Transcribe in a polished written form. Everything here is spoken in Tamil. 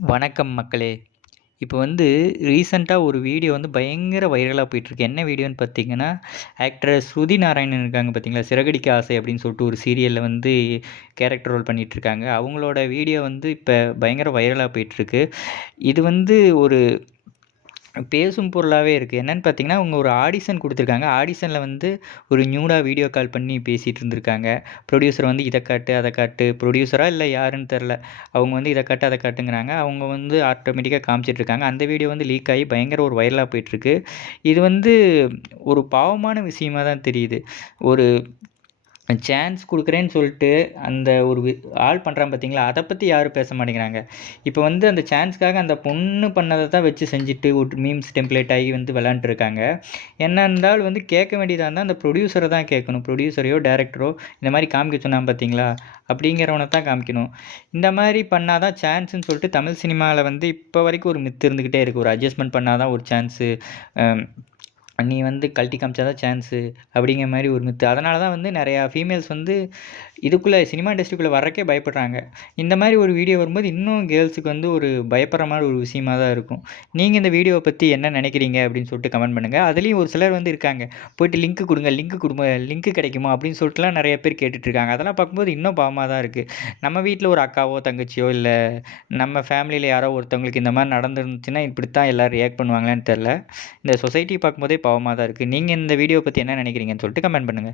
வணக்கம் மக்களே! இப்போ ரீசென்ட்டா ஒரு வீடியோ பயங்கர வைரலா போயிட்டுருக்கு. என்ன வீடியோன்னு பார்த்தீங்கன்னா, ஆக்டர் ஸ்ருதி நாராயணன் இருக்காங்க பார்த்தீங்களா? "சிறகடிக்க ஆசை" அப்படின்னு சொல்லிட்டு ஒரு சீரியல்ல கேரக்டர் ரோல் பண்ணிட்டுருக்காங்க. அவங்களோட வீடியோ இப்ப பயங்கர வைரலா போயிட்டுருக்கு. இது ஒரு பேசும் பொருளாவே இருக்கு. என்னன்னு பார்த்தீங்கன்னா, அவங்க ஒரு ஆடிஷன் குடுத்துருக்காங்க. ஆடிஷன்ல ஒரு நியூடா வீடியோ கால் பண்ணி பேசிட்டு இருந்திருக்காங்க. புரொடியூசர் இத காட்டு, அத காட்டு. புரொடியூசரா இல்ல யாருன்னு தெர்ல. அவங்க இத காட்டு, அத காட்டுங்கிறாங்க. அவங்க ஆட்டோமேட்டிக்கா காமிச்சிட்டு இருக்காங்க. அந்த வீடியோ லீக் ஆகி பயங்கர ஒரு வைரலா போயிட்டுருக்கு. இது ஒரு பாவமான விஷயமா தான் தெரியுது. ஒரு சான்ஸ் குடுக்குறேன்னு சொல்லிட்டு, அந்த ஒரு ஆள் பண்றான் பார்த்தீங்களா, அத பத்தி யாரும் பேச மாட்டேங்கிறாங்க. இப்ப அந்த சான்ஸ்க்காக அந்த பொண்ணு பண்ணத தான் வச்சு செஞ்சுட்டு ஒரு மீம்ஸ் டெம்ப்ளேட் ஆகி விளையாண்ட்டு இருக்காங்க. என்ன இருந்தாலும் கேட்க வேண்டியதா இருந்தா அந்த புரொடியூசர தான் கேட்கணும். புரொடியூசரையோ, டைரக்டரோ இந்த மாரி காமிக்க சொன்னான் பார்த்தீங்களா, அப்படிங்கிறவன தான் காமிக்கணும். இந்த மாரி பண்ணா தான் சான்ஸ்ன்னு சொல்லிட்டு தமிழ் சினிமால இப்ப வரைக்கும் ஒரு மித்து இருந்துகிட்டே இருக்கு. ஒரு அட்ஜஸ்ட்மென்ட் பண்ணா தான் ஒரு சான்ஸு. அ நீ கழட்டி காமிச்சா தான் சான்ஸு அப்படிங்கிற மாரி ஒரு மித்து. அதனால தான் நெறையா ஃபீமேல்ஸ் இதுக்குள்ள சினிமா இண்டஸ்ட்ரிக்குள்ள வர்றக்கே பயப்படுறாங்க. இந்த மாரி ஒரு வீடியோ வரும்போது இன்னும் கேர்ல்ஸுக்கு ஒரு பயப்படுற மாரி ஒரு விஷயமா தான் இருக்கும். நீங்க இந்த வீடியோவ பத்தி என்ன நெனைக்கிறீங்க? அப்படின்னு சொல்லிட்டு கமெண்ட் பண்ணுங்க. அதுலயும் ஒரு சிலர் இருக்காங்க. போயிட்டு லிங்க் குடுங்க, லிங்க் கிடைக்குமா? அப்படின்னு சொல்லிட்டுலாம் நெறைய பேர் கேட்டுட்டு இருக்காங்க. அதெல்லாம் பார்க்கும்போது இன்னும் பாவமா தான் இருக்கு. நம்ம வீட்ல ஒரு அக்காவோ, தங்கச்சியோ இல்ல நம்ம ஃபேமிலில யாரோ ஒருத்தவங்களுக்கு இந்த மாரி நடந்திருந்துச்சுன்னா, இப்படித்தான் எல்லாரும் ரியாக்ட் பண்ணுவாங்களான்னு தெர்ல. இந்த சொசைட்டிய பார்க்கும்போதே பாவமா தான் இருக்கு. நீங்க இந்த வீடியோ பத்தி என்ன நெனைக்கிறீங்கன்னு சொல்லிட்டு கமெண்ட் பண்ணுங்க.